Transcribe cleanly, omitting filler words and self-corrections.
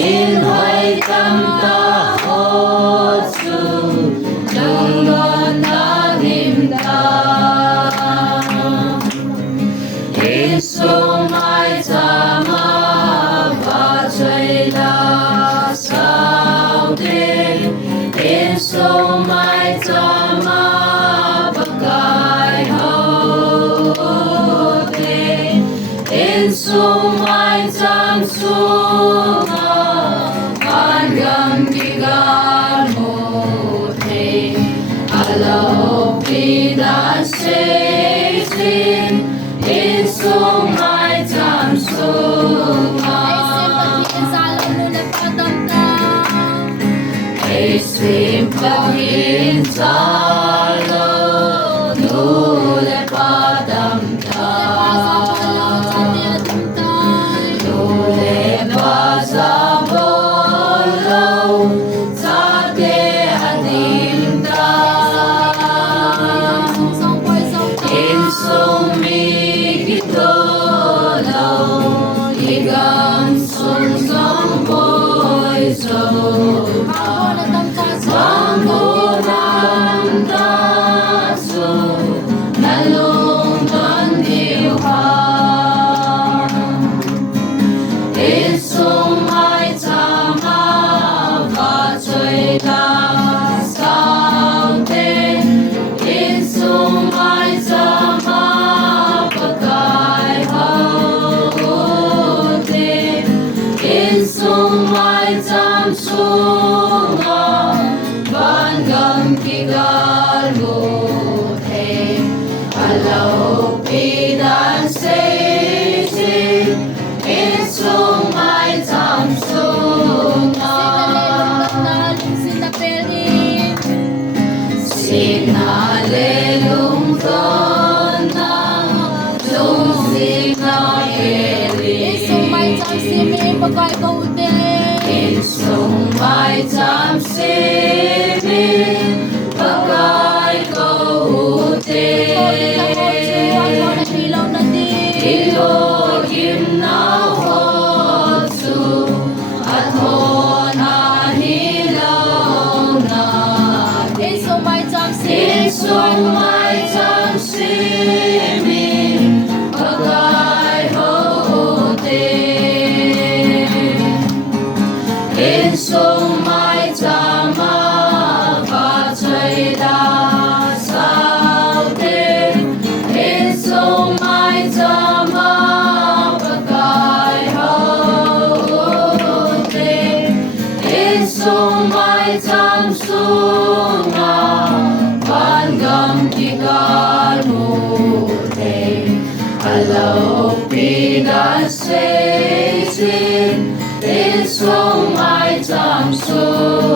in hoài tâm ta hốt sung trong đón ta niềm ta Giêsu mai ta ma và trời ta sao thế Giêsu mai ta ma pakai hau thế Giêsu mai tam sunga kan gam digan mo the alo pidan sesin Giêsu mai tam sunga Simpahin salo nule padam ta nule pasabolo sate adim ta insong mikitolo ligam sung song boy so Bangkuran tasu nalung tandiuhan Isung mai tama vacoi ta saute Isung mai tama pakai haute Isung mai tam sunga Gam kigal mo the Alau pidan sesin Isung mai tam sunga Sinalelung tona Lung sinapeli Isung mai tam simi pakai kaude Isung mai tam simi pakai kaude Ilo kim na hotsu at hona hilaw na Isung mai tam Isung mai tam simi pakai kaude Isung mai tama vacoi ta saute Isung mai tama pakai haute Isung mai tam sunga Pangam tigal mute Alau pidan sesin Isung mai tam sunga